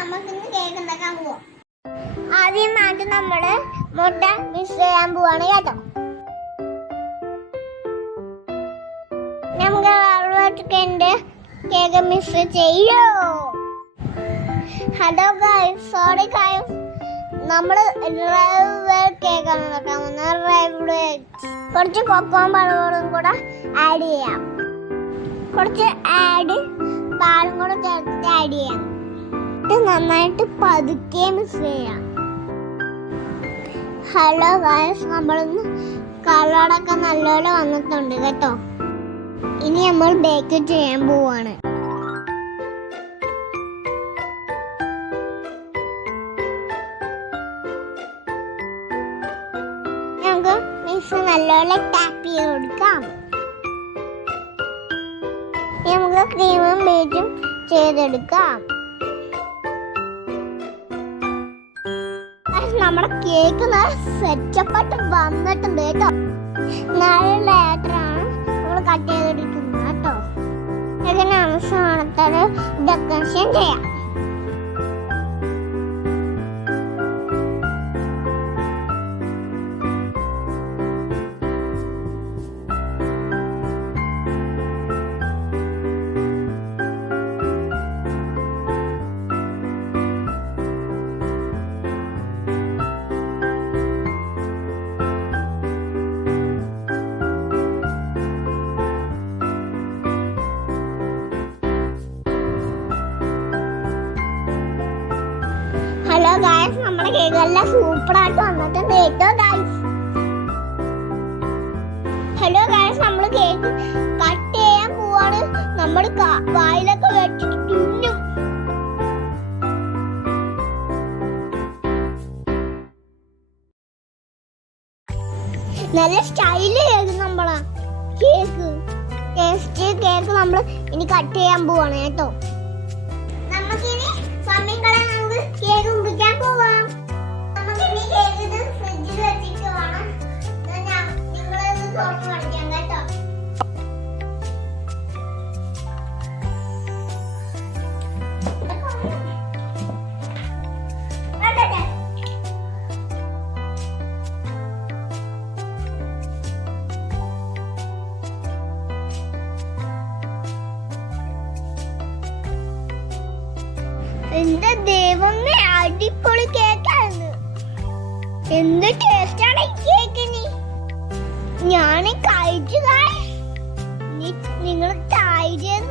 നമുക്കിന്ന് കേക്ക് ഉണ്ടാക്കാൻ പോവാം. ആദ്യമായിട്ട് നമ്മള് മുട്ട മിക്സ് ചെയ്യാൻ പോവാണ് കേട്ടോ. നമുക്ക് കേക്ക് മിക്സ് ചെയ്യോ. ഹലോ ഗൈസ്, സോറി ഗൈസ്, നമ്മള് കേക്കാണ് നോക്കാൻ പോകുന്നത്. കുറച്ച് കൊക്കോ പഴവും കൂടെ ആഡ് ചെയ്യാം. കുറച്ച് പാലും കൂടെ ചേർത്തിട്ട് ആഡ് ചെയ്യാം. നന്നായിട്ട് പതുക്കെ മിക്സ് ചെയ്യാം. ഹലോ ഗൈസ്, നമ്മളൊന്ന് കളറൊക്കെ നല്ലപോലെ വന്നിട്ടുണ്ട് കേട്ടോ. ഇനി നമ്മൾ ബേക്ക് ചെയ്യാൻ പോവാണ്. നമുക്ക് മിക്സ് നല്ലപോലെ ടാപ്പ് ചെയ്ത് കൊടുക്കാം. നമുക്ക് ക്രീമും ബീറ്റും ചെയ്തെടുക്കാം. നമ്മുടെ കേക്ക് സെറ്റപ്പായിട്ട് വന്നിട്ടുണ്ട് കേട്ടോ. നല്ല ലേറ്ററാണ് നമ്മൾ കട്ട് ചെയ്തെടുക്കുന്നത് കേട്ടോ. ഇതിന് അവസാനത്തെ ഡെക്കറേഷൻ ചെയ്യാം. ഹലോ ഗൈസ്, നമ്മുടെ കേക്ക് എല്ലാം സൂപ്പറായിട്ട് വന്നിട്ടുണ്ട് കേട്ടോ ഗൈസ്. ഹലോ ഗൈസ്, നമ്മൾ കേക്ക് കട്ട് ചെയ്യാൻ പോവാണ്. നമ്മൾ വായിലൊക്കെ വെച്ചിട്ട് തിന്നും. നല്ല സ്റ്റൈല് കേക്ക് നമ്മളാ കേക്ക്. ടേസ്റ്റ് കേക്ക് നമ്മൾ ഇനി കട്ട് ചെയ്യാൻ പോവാണ് കേട്ടോ. നമുക്കിനി സമയം കളയാൻ കേക്ക് മുറിക്കാൻ പോവാം. നമുക്ക് ഇനി കേക്ക് ഇത് ഫ്രിഡ്ജിൽ വെച്ചിട്ട് വേണം നിങ്ങളിത് തുറന്ന് കളിക്കാൻ കേട്ടോ. എന്റെ ദൈവമേ, അടിപൊളി കേക്കാണ്. എന്ത് ടേസ്റ്റാണ് ഈ കേക്കിന്. ഞാൻ കഴിച്ചു. നിങ്ങൾ ട്രൈ ചെയ്ത്